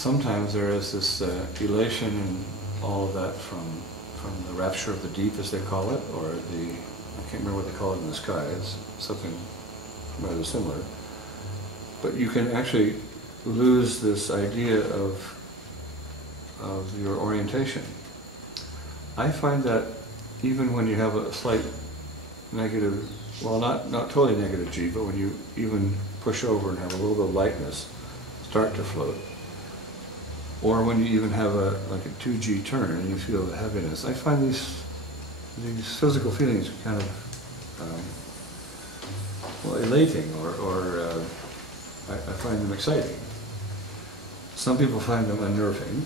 sometimes there is this elation and all of that from the rapture of the deep, as they call it, or the, I can't remember what they call it in the sky, it's something rather similar. But you can actually lose this idea of your orientation. I find that even when you have a slight negative, well, not totally negative G, but when you even push over and have a little bit of lightness, start to float, or when you even have like a 2G turn and you feel the heaviness, I find these physical feelings kind of well, elating, or I find them exciting. Some people find them unnerving.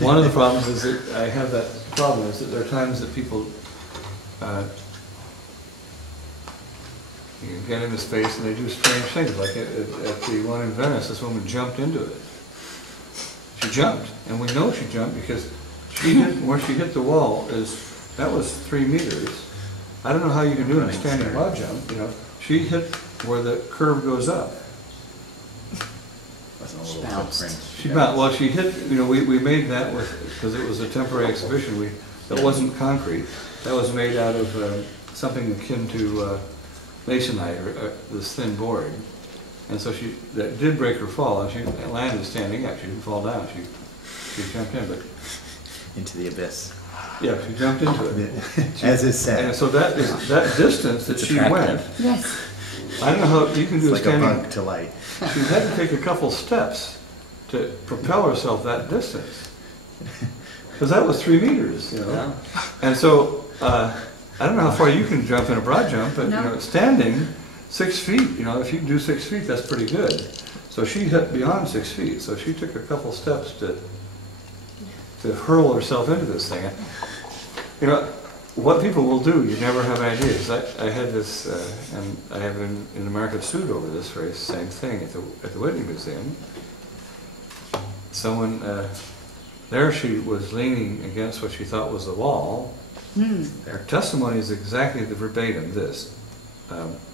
One of the problems is that I have that problem is that there are times that people you get into space and they do strange things. Like at the one in Venice, this woman jumped into it. She jumped, and we know she jumped because she hit, where she hit the wall that was 3 meters. I don't know how you can do a standing broad jump. You know, she hit where the curve goes up. She bounced. She bounced. Well, she hit. You know, we made that because it was a temporary exhibition. That wasn't concrete. That was made out of something akin to masonite, or this thin board. And so that did break her fall, and she landed standing up. She didn't fall down. She jumped in, but into the abyss. Yeah, she jumped into it. As is said. And so that distance that she went. Yes. I don't know how you can do it's like a bug to light. She had to take a couple steps to propel herself that distance, because that was 3 meters, you know. Yeah. And so I don't know how far you can jump in a broad jump, but no. You know, standing 6 feet, you know, if you can do 6 feet, that's pretty good. So she hit beyond 6 feet. So she took a couple steps to hurl herself into this thing. You know, what people will do, you never have ideas. I had this, and I have an American sued over this very same thing at the Whitney Museum. Someone, there she was leaning against what she thought was the wall. Her testimony is exactly the verbatim this.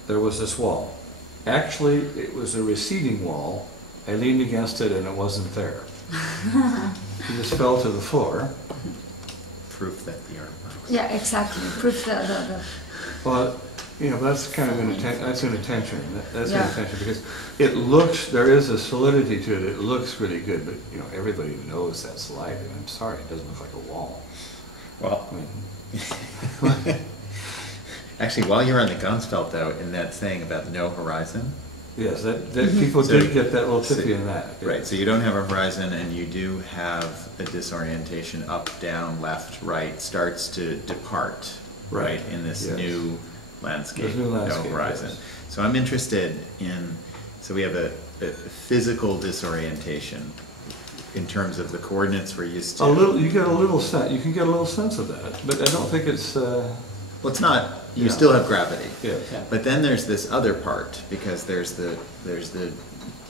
There was this wall. Actually, it was a receding wall. I leaned against it and it wasn't there. She just fell to the floor. Proof that the art works. Yeah, exactly. Proof that the Well, you know, that's kind of that's an attention. That's an attention because it looks, there is a solidity to it. It looks really good, but you know, everybody knows that's light. And I'm sorry, it doesn't look like a wall. Well, I mean, actually, while you're on the Ganzfeld, though, in that saying about no horizon. yes, that people did get that little tippy in that. Yeah. Right, so you don't have a horizon and you do have a disorientation, up, down, left, right, starts to depart, right, in this new landscape, no horizon. Yes. So I'm interested in, so we have a physical disorientation in terms of the coordinates we're used to. You get a little sense, you can get a little sense of that, but I don't think it's... well, it's not, you still have gravity. Yeah. But then there's this other part, because there's the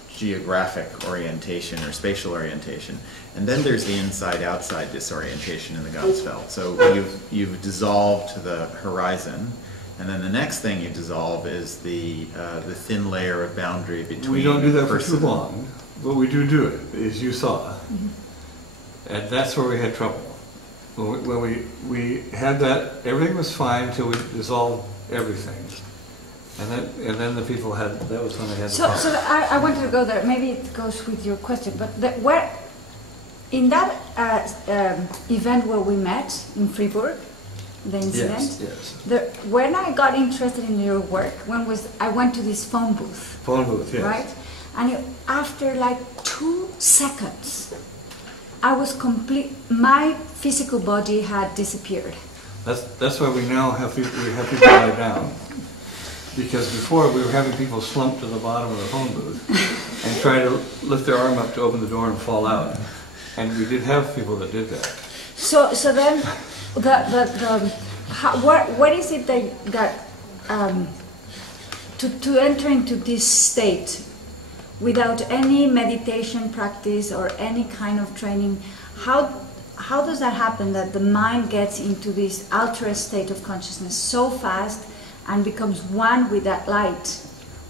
geographic orientation or spatial orientation, and then there's the inside-outside disorientation in the Ganzfeld. So you've dissolved the horizon, and then the next thing you dissolve is the thin layer of boundary between. We don't do that for too long, but we do it, as you saw, and that's where we had trouble. When we had that, everything was fine until we dissolved everything, and then the people had, that was when they had the problem. So I wanted to go there. Maybe it goes with your question, but where in that event where we met in Fribourg, the incident. Yes. When I got interested in your work, I went to this phone booth. Phone booth, yes. Right, and after like 2 seconds. I was my physical body had disappeared. That's why we now have people lie down. Because before we were having people slump to the bottom of the phone booth and try to lift their arm up to open the door and fall out. And we did have people that did that. So then, what is it that to enter into this state? Without any meditation practice or any kind of training, how does that happen, that the mind gets into this altered state of consciousness so fast and becomes one with that light?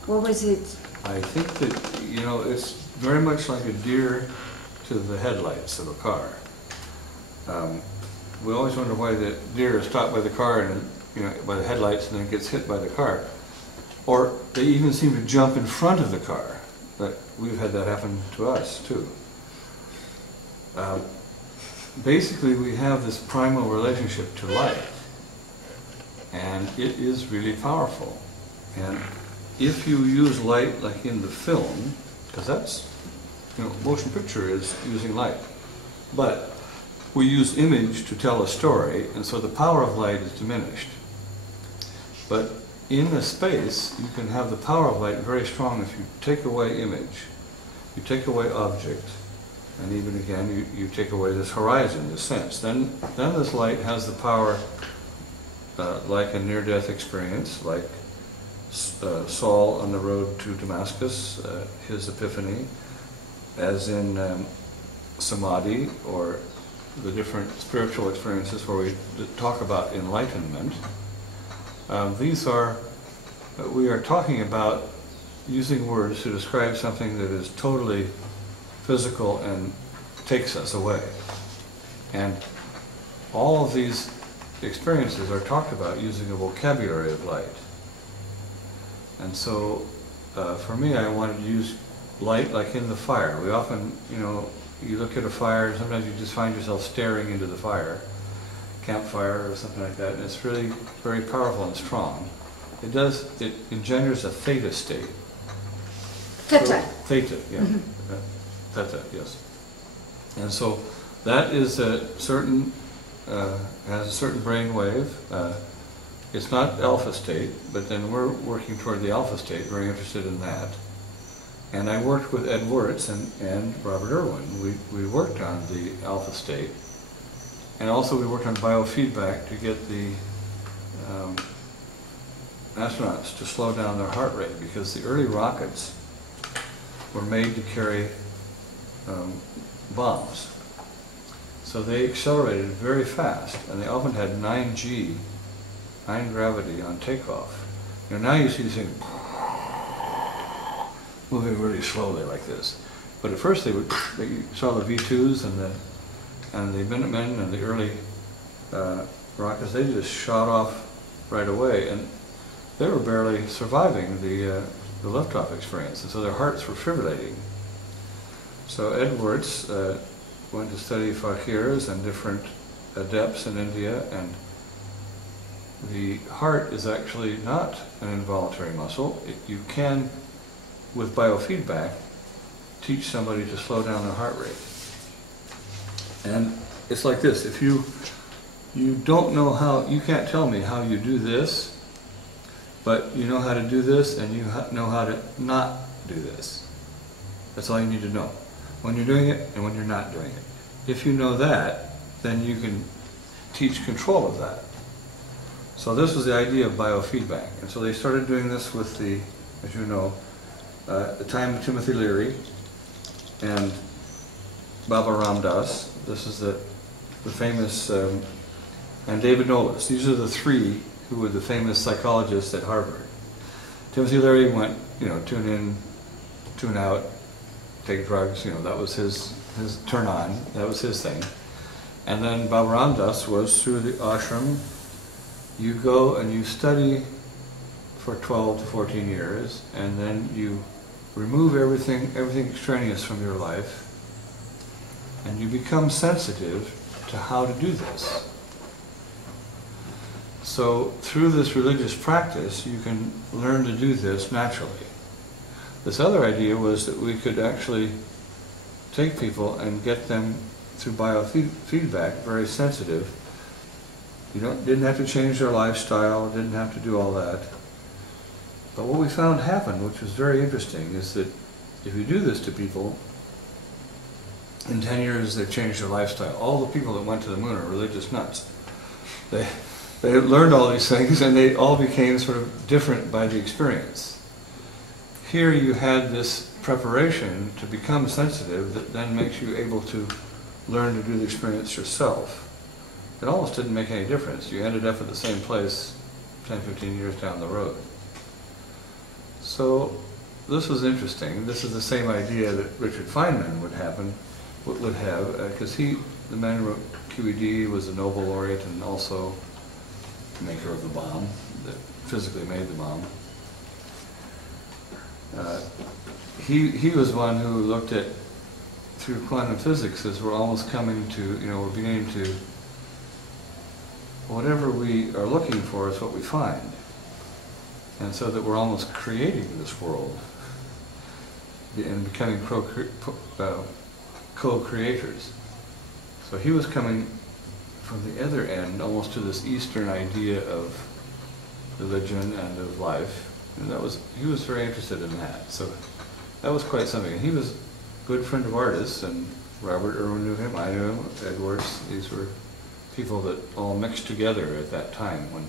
What was it? I think that, you know, it's very much like a deer to the headlights of a car. We always wonder why the deer is stopped by the car and, by the headlights, and then gets hit by the car. Or they even seem to jump in front of the car. But we've had that happen to us too. Basically, we have this primal relationship to light, and it is really powerful. And if you use light like in the film, because that's, motion picture is using light, but we use image to tell a story, and so the power of light is diminished. But in a space, you can have the power of light very strong if you take away image, you take away object, and even again, you take away this horizon, this sense. Then this light has the power, like a near-death experience, like Saul on the road to Damascus, his epiphany, as in Samadhi, or the different spiritual experiences where we talk about enlightenment. We are talking about using words to describe something that is totally physical and takes us away. And all of these experiences are talked about using a vocabulary of light. And so, for me, I wanted to use light like in the fire. We often, you look at a fire, sometimes you just find yourself staring into the fire, campfire or something like that, and it's really very powerful and strong. It engenders a theta state. Theta. So, theta, yeah. Mm-hmm. Theta, yes. And so that is a certain, has a certain brain wave. It's not alpha state, but then we're working toward the alpha state, very interested in that. And I worked with Ed Wirtz and Robert Irwin. We worked on the alpha state. And also we worked on biofeedback to get the astronauts to slow down their heart rate, because the early rockets were made to carry bombs. So they accelerated very fast, and they often had 9G, 9 gravity on takeoff. Now you see these things moving really slowly like this. But at first they saw the V2s and the Minutemen and the early rockets, they just shot off right away, and they were barely surviving the liftoff experience, and so their hearts were fibrillating. So Ed Wirtz went to study fakirs and different adepts in India, and the heart is actually not an involuntary muscle. You can, with biofeedback, teach somebody to slow down their heart rate. And it's like this: if you don't know how, you can't tell me how you do this, but you know how to do this, and you know how to not do this. That's all you need to know, when you're doing it and when you're not doing it. If you know that, then you can teach control of that. So this was the idea of biofeedback. And so they started doing this with the, as you know, at the time of Timothy Leary and Baba Ram Das. This is the famous, and David Nolis. These are the three who were the famous psychologists at Harvard. Timothy Leary went, tune in, tune out, take drugs, that was his turn on, that was his thing. And then Baba Ram Das was through the ashram. You go and you study for 12 to 14 years, and then you remove everything extraneous from your life, and you become sensitive to how to do this. So through this religious practice, you can learn to do this naturally. This other idea was that we could actually take people and get them through biofeedback very sensitive. You didn't have to change their lifestyle, didn't have to do all that. But what we found happen, which was very interesting, is that if you do this to people, in 10 years they've changed their lifestyle. All the people that went to the moon are religious nuts. They learned all these things, and they all became sort of different by the experience. Here you had this preparation to become sensitive that then makes you able to learn to do the experience yourself. It almost didn't make any difference. You ended up at the same place 10, 15 years down the road. So this was interesting. This is the same idea that Richard Feynman would have, because the man who wrote QED was a Nobel laureate and also maker of the bomb, that physically made the bomb. He was one who looked at, through quantum physics, as we're almost coming to, we're beginning to, whatever we are looking for is what we find. And so that we're almost creating this world and becoming co-creators. So he was coming from the other end, almost to this Eastern idea of religion and of life. And he was very interested in that. So that was quite something. And he was a good friend of artists, and Robert Irwin knew him, I knew him, Edwards. These were people that all mixed together at that time when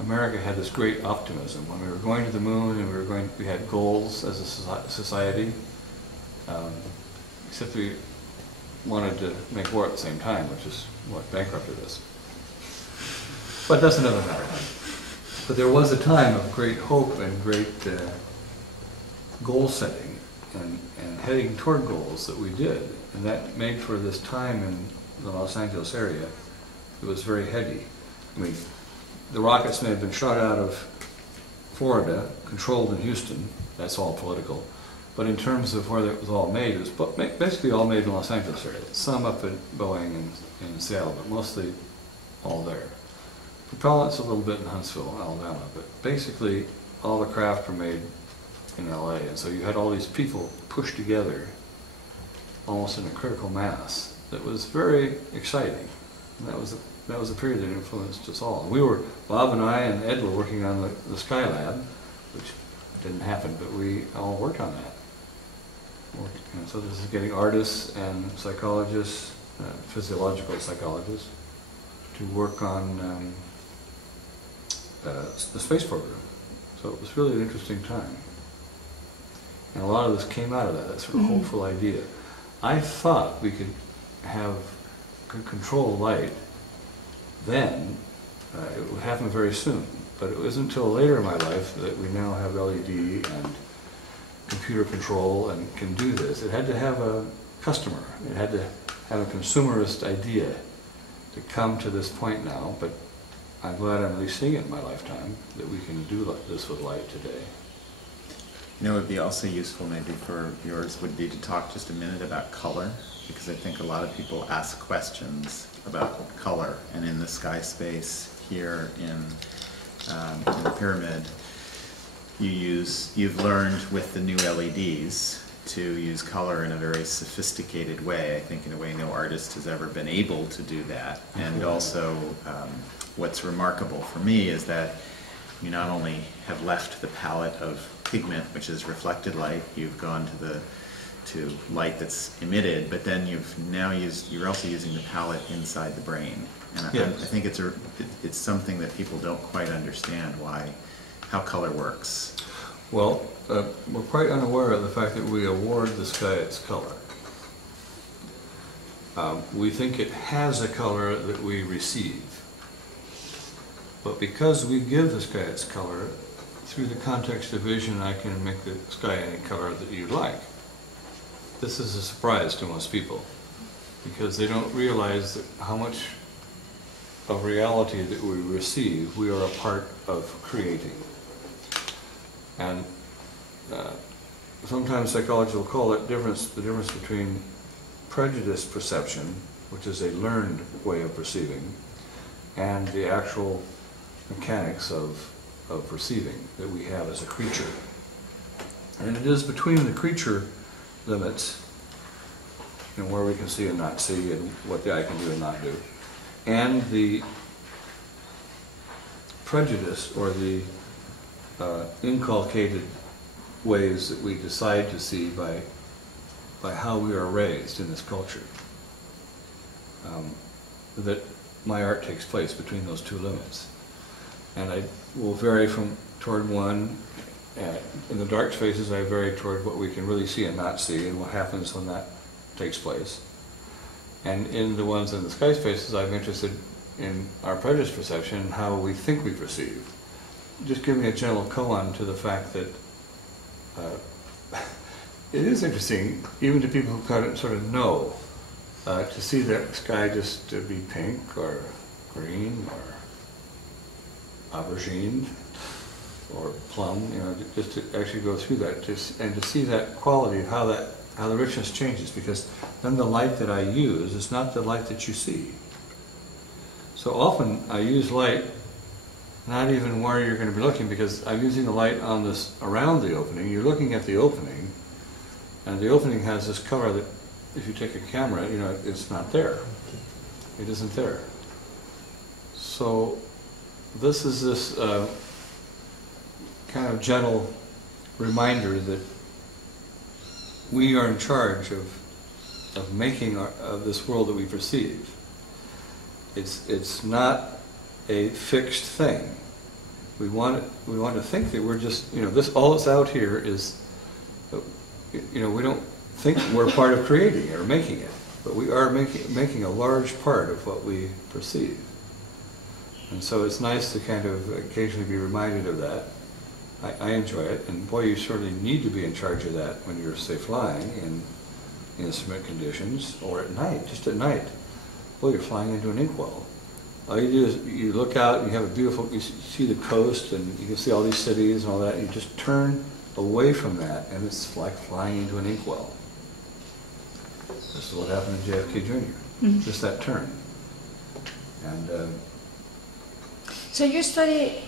America had this great optimism. When we were going to the moon and we had goals as a society, except we wanted to make war at the same time, which is what bankrupted us. But that's another matter. But there was a time of great hope and great goal setting and heading toward goals that we did. And that made for this time in the Los Angeles area. It was very heady. I mean, the rockets may have been shot out of Florida, controlled in Houston. That's all political. But in terms of where it was all made, it was basically all made in the Los Angeles area. Some up at Boeing in Seattle, but mostly all there. Propellants a little bit in Huntsville, Alabama, but basically all the craft were made in LA. And so you had all these people pushed together almost in a critical mass. That was very exciting. And that was a period that influenced us all. And Bob and I and Ed were working on the Skylab, which didn't happen, but we all worked on that. And so this is getting artists and psychologists, physiological psychologists, to work on the space program. So it was really an interesting time. And a lot of this came out of that sort of hopeful idea. I thought we could control light then. It would happen very soon. But it wasn't until later in my life that we now have LED and computer control and can do this. It had to have a customer. It had to have a consumerist idea to come to this point now, but I'm glad I'm at least seeing it in my lifetime, that we can do this with light today. It would be also useful maybe for viewers would be to talk just a minute about color, because I think a lot of people ask questions about color, and in the sky space here in the pyramid, you've learned with the new LEDs to use color in a very sophisticated way. I think in a way no artist has ever been able to do that. And also what's remarkable for me is that you not only have left the palette of pigment, which is reflected light, you've gone to light that's emitted, but then you're also using the palette inside the brain. And yes. I think it's something that people don't quite understand how color works. Well, we're quite unaware of the fact that we award the sky its color. We think it has a color that we receive. But because we give the sky its color, through the context of vision, I can make the sky any color that you like. This is a surprise to most people, because they don't realize how much of reality that we receive, we are a part of creating. And sometimes psychology will call it the difference between prejudiced perception, which is a learned way of perceiving, and the actual mechanics of perceiving that we have as a creature. And it is between the creature limits, where we can see and not see, and what the eye can do and not do, and the prejudice or the inculcated ways that we decide to see by how we are raised in this culture. That my art takes place between those two limits. And I will vary toward one. In the dark spaces, I vary toward what we can really see and not see, and what happens when that takes place. And in the ones in the sky spaces, I'm interested in our prejudice perception and how we think we perceive. Just giving a general koan to the fact that it is interesting, even to people who kind of sort of know, to see that sky just to be pink or green or aubergine or plum, you know, just to actually go through that, and to see that quality of how the richness changes, because then the light that I use is not the light that you see. So often I use light not even where you're going to be looking, because I'm using the light on this around the opening. You're looking at the opening, and the opening has this color that if you take a camera, you know, it's not there. It isn't there. So this is this kind of gentle reminder that we are in charge of making of this world that we perceive. It's not a fixed thing. We want to think that we're just, you know, this, all that's out here is, you know, we don't think we're part of creating it or making it, but we are making a large part of what we perceive. And so it's nice to kind of occasionally be reminded of that. I enjoy it, and boy, you certainly need to be in charge of that when you're, say, flying in instrument conditions, or at night, just at night. Well, you're flying into an inkwell. All you do is you look out and you have a beautiful, you see the coast and you can see all these cities and all that, and you just turn away from that and it's like flying into an inkwell. This is what happened to JFK Jr., just that turn. And so you study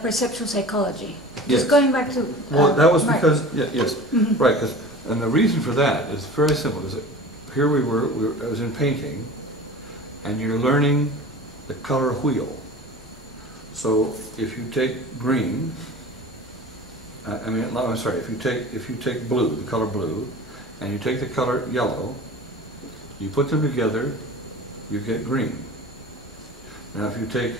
perceptual psychology. Yes. Just going back to... well, that was right. because, yes, right, because, and the reason for that is very simple, because here I was in painting, and you're learning the color wheel. So if you take green, if you take blue, the color blue, and you take the color yellow, you put them together, you get green. Now if you take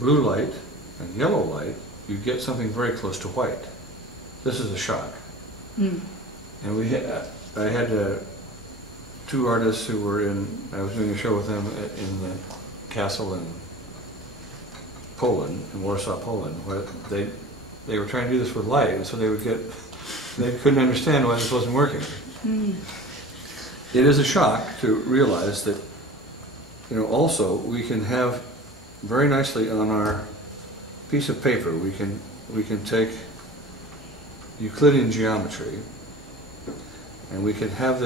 blue light and yellow light, you get something very close to white. This is a shock. And I had two artists who were I was doing a show with them in the castle in Poland, in Warsaw, Poland, where they were trying to do this with light, and so they couldn't understand why this wasn't working. It is a shock to realize that, you know, also we can have very nicely on our piece of paper, we can take Euclidean geometry, and we can have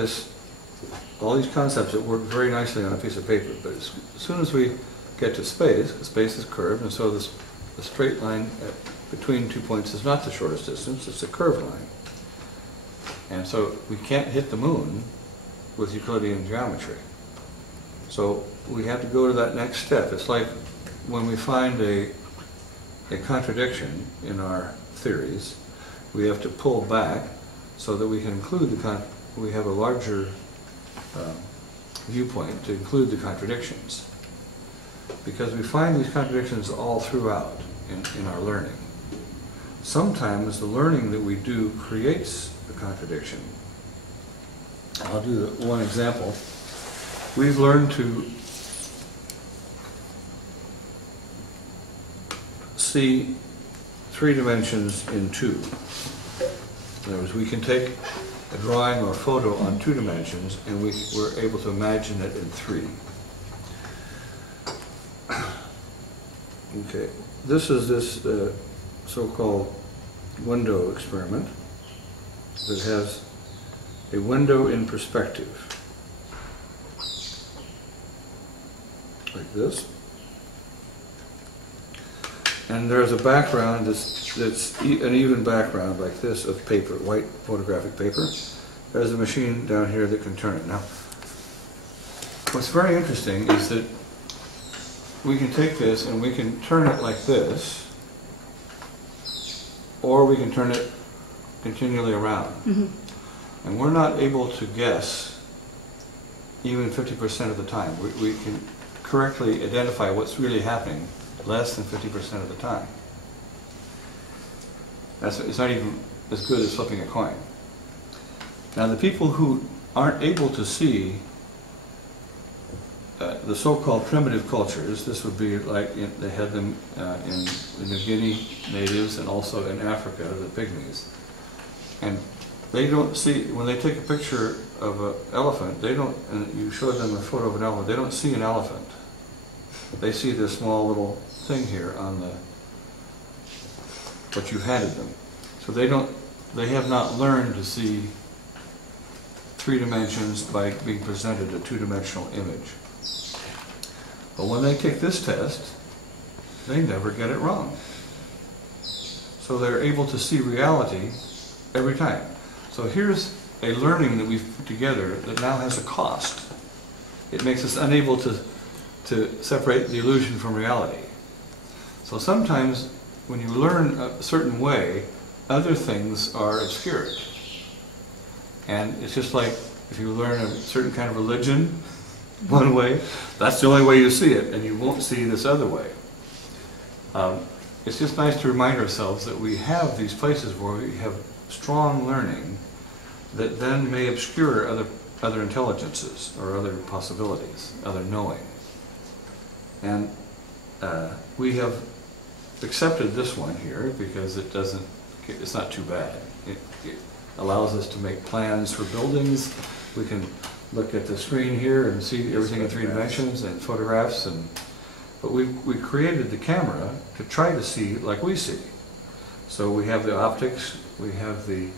all these concepts that work very nicely on a piece of paper, but as soon as we get to space, the space is curved, and so the straight line between 2 points is not the shortest distance, it's a curved line. And so we can't hit the moon with Euclidean geometry. So we have to go to that next step. It's like when we find a contradiction in our theories, we have to pull back so that we can include we have a larger viewpoint to include the contradictions. Because we find these contradictions all throughout in our learning. Sometimes the learning that we do creates the contradiction. I'll do one example. We've learned to see 3 dimensions in 2. In other words, we can take a drawing or a photo on 2 dimensions and we're able to imagine it in 3. Okay, this is this so-called window experiment that has a window in perspective, like this. And there's a background that's an even background like this of paper, white photographic paper. There's a machine down here that can turn it. Now, what's very interesting is that we can take this and we can turn it like this, or we can turn it continually around. And we're not able to guess even 50% of the time. We can correctly identify what's really happening less than 50% of the time. It's not even as good as flipping a coin. Now the people who aren't able to see the so-called primitive cultures, this would be like, they had them in the New Guinea natives and also in Africa, the Pygmies. And they don't see, when they take a picture of an elephant, they don't, and you show them a photo of an elephant, they don't see an elephant. They see this small little thing here on the, what you handed them. So they have not learned to see 3 dimensions by being presented a 2-dimensional image. But when they take this test, they never get it wrong. So they're able to see reality every time. So here's a learning that we've put together that now has a cost. It makes us unable to separate the illusion from reality. So sometimes when you learn a certain way, other things are obscured. And it's just like if you learn a certain kind of religion one way, that's the only way you see it, and you won't see this other way. It's just nice to remind ourselves that we have these places where we have strong learning that then may obscure other intelligences or other possibilities, other knowing. And we have accepted this one here because it's not too bad. It allows us to make plans for buildings. We can look at the screen here and see everything in 3 dimensions and photographs. But we created the camera to try to see like we see. So we have the optics, we have the